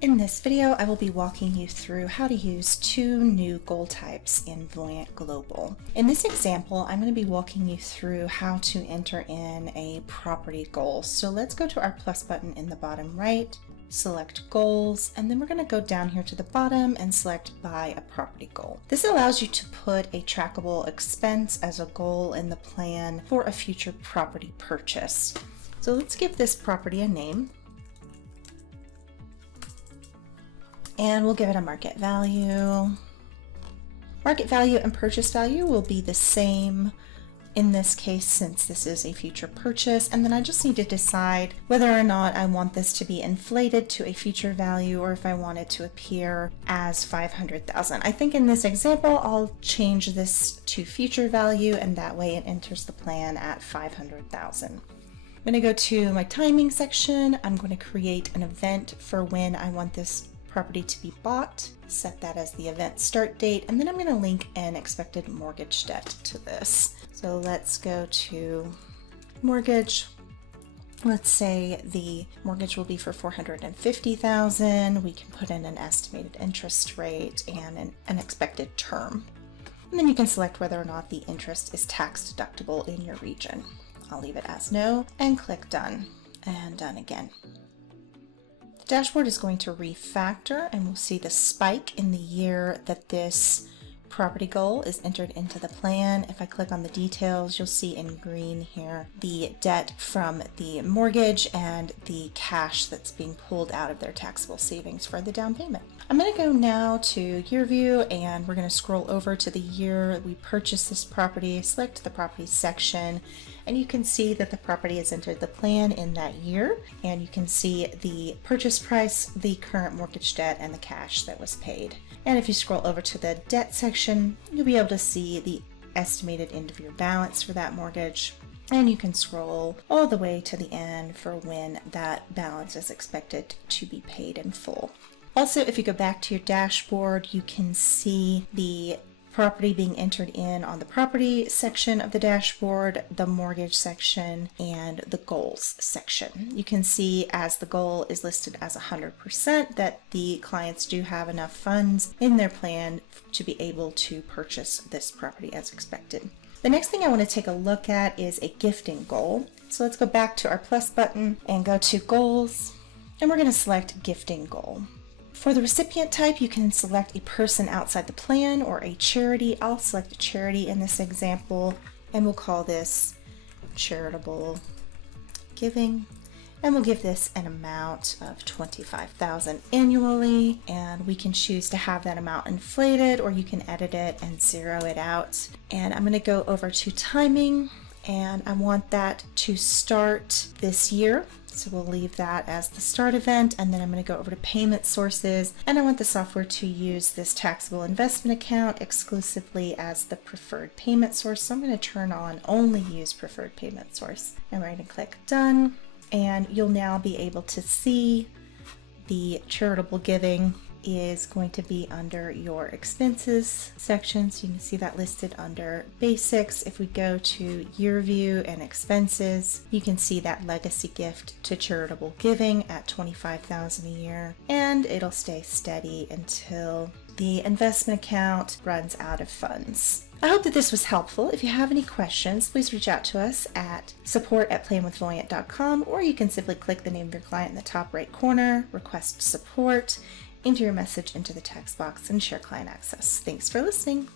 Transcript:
In this video, I will be walking you through how to use two new goal types in Voyant Global. In this example, I'm going to be walking you through how to enter in a property goal. So let's go to our plus button in the bottom right, select goals, and then we're going to go down here to the bottom and select buy a property goal. This allows you to put a trackable expense as a goal in the plan for a future property purchase. So let's give this property a name. And we'll give it a market value. Market value and purchase value will be the same in this case since this is a future purchase. And then I just need to decide whether or not I want this to be inflated to a future value or if I want it to appear as 500,000. I think in this example, I'll change this to future value and that way it enters the plan at 500,000. I'm going to go to my timing section. I'm going to create an event for when I want this property to be bought, set that as the event start date, and then I'm going to link an expected mortgage debt to this. So let's go to mortgage. Let's say the mortgage will be for $450,000. We can put in an estimated interest rate and an expected term. And then you can select whether or not the interest is tax deductible in your region. I'll leave it as no and click done, and done again. The dashboard is going to refactor and we'll see the spike in the year that this property goal is entered into the plan. If I click on the details, you'll see in green here the debt from the mortgage and the cash that's being pulled out of their taxable savings for the down payment. I'm going to go now to year view and we're going to scroll over to the year we purchased this property, select the property section, and you can see that the property has entered the plan in that year, and you can see the purchase price, the current mortgage debt, and the cash that was paid. And if you scroll over to the debt section, you'll be able to see the estimated end of year balance for that mortgage, and you can scroll all the way to the end for when that balance is expected to be paid in full. Also, if you go back to your dashboard, you can see the property being entered in on the property section of the dashboard, the mortgage section, and the goals section. You can see as the goal is listed as 100% that the clients do have enough funds in their plan to be able to purchase this property as expected. The next thing I want to take a look at is a gifting goal. So let's go back to our plus button and go to goals, and we're going to select gifting goal. For the recipient type, you can select a person outside the plan or a charity. I'll select a charity in this example, and we'll call this charitable giving. And we'll give this an amount of $25,000 annually, and we can choose to have that amount inflated, or you can edit it and zero it out. And I'm going to go over to timing, and I want that to start this year. So we'll leave that as the start event, and then I'm going to go over to payment sources, and I want the software to use this taxable investment account exclusively as the preferred payment source. So I'm going to turn on only use preferred payment source, and we're going to click done, and you'll now be able to see the charitable giving is going to be under your expenses section. So you can see that listed under basics. If we go to year view and expenses, you can see that legacy gift to charitable giving at $25,000 a year, and it'll stay steady until the investment account runs out of funds. I hope that this was helpful. If you have any questions, please reach out to us at support@planwithvoyant.com, or you can simply click the name of your client in the top right corner, request support, enter your message into the text box, and share client access. Thanks for listening.